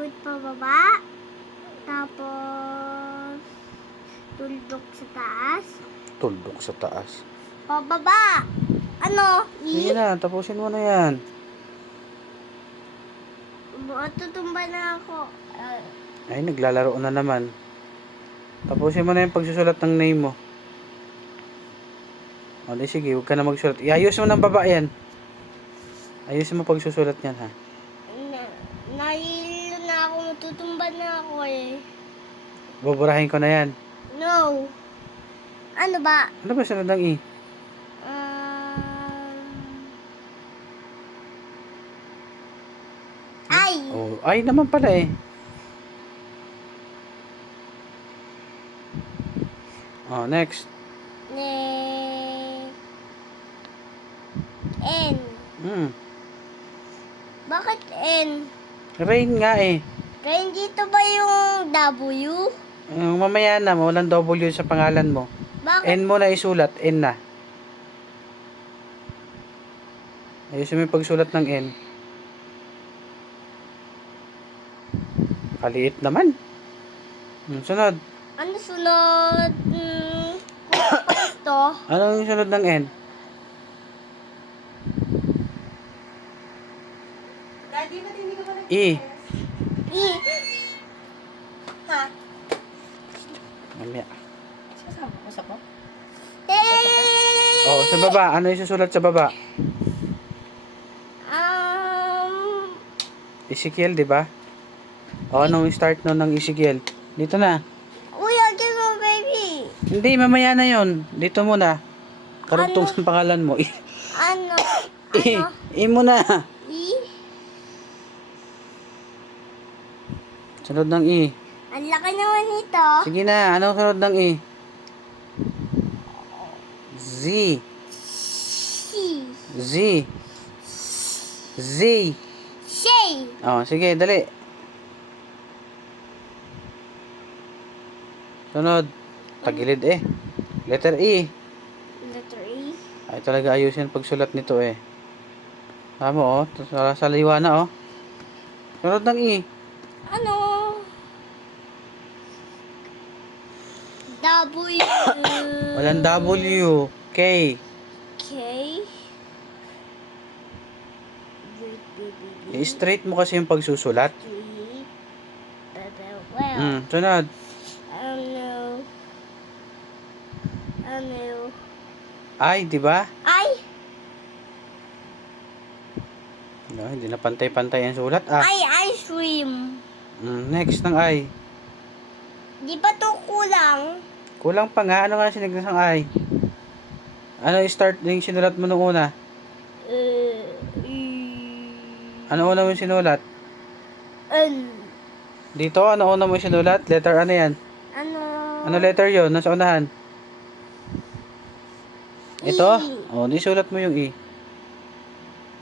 Ikot pababa. Tapos, tuldok sa taas. Tuldok sa taas. Pababa. Ano? Sige na, tapusin mo na yan. Tutumba na ako. Ay, naglalaro na naman. Tapusin mo na yung pagsusulat ng name mo. O, di sige, huwag ka na magsulat. Iayos mo ng baba yan. Ayusin mo pagsusulat niyan, ha? Nahilo na ako. Tutumba na ako eh. Buburahin ko na yan. No. Ano ba? Ano ba sunod ng E? Ay! Oh, ay naman pala eh. Oh, next. N. Bakit N? Rain nga eh. Rain dito ba yung W? Yung mamaya na, walang W sa pangalan mo. Bakit? N mo na isulat, N na. Ayusin mo yung pagsulat ng N. Kaliit naman. Sunod. Ano sunod? Kung pa ito? Ano yung sunod ng N? E. E. Ha? Mamaya. Sasama ko sa ko? Oh, sa baba. Ano yung susulat sa baba? Ezekiel, di ba? O, anong start nun ng Ezekiel? Dito na. Uy, agad mo, baby. Hindi, mamaya na yon. Dito muna. Karugtong sa pangalan mo. Ano? I mo na. E? Sunod ng E. Ang laki naman ito. Sige na, anong sunod ng E? Z. C. Z. Z. Shay. Oh, sige, dali. Sunod. Tagilid eh. Letter E. Letter E. Ay, talaga ayusin pagsulat nito eh. Tama oh. Sa liwa na oh. Sunod ng E. Ano? W. Walang W. K. K. Wait, baby. I-straight mo kasi yung pagsusulat. Three. Well. Sunod. Ano? I, di ba? Ay! No, hindi na pantay-pantay ang sulat. Ah. Ay, ice cream. Next ng I. Di ba to kulang? Kulang pa nga. Ano nga sinignas ng I? Ano yung yung sinulat mo nung una? Ano una mo yung sinulat? N. Dito, ano una mo yung sinulat? Letter ano yan? Ano? Ano letter yon? Nasa unahan? Ito? O, isulat mo yung E.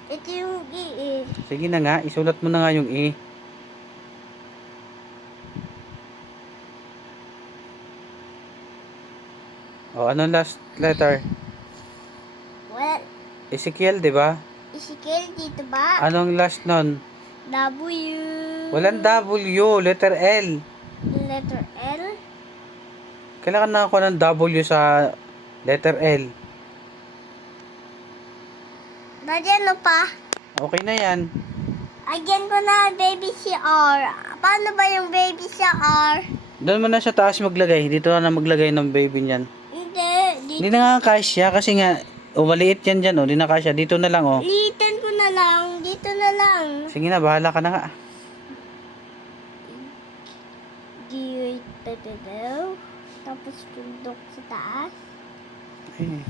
Ito yung E. Sige na nga, isulat mo na nga yung E. O, anong last letter? Well, Ezekiel, di ba? Ezekiel dito ba? Anong last nun? W. Walang W, letter L. Letter L. Kailangan na ako ng W sa letter L. Daddy, ano pa? Okay na yan. Again ko na baby si R. Paano ba yung baby si R? Doon mo na sa taas maglagay. Dito na maglagay ng baby niyan. Hindi. Hindi na nga kasya kasi nga, maliit yan dyan. Hindi na kasya. Dito na lang oh. Litan ko na lang. Dito na lang. Sige na, bahala ka na nga. Tapos tundok sa taas. Ay.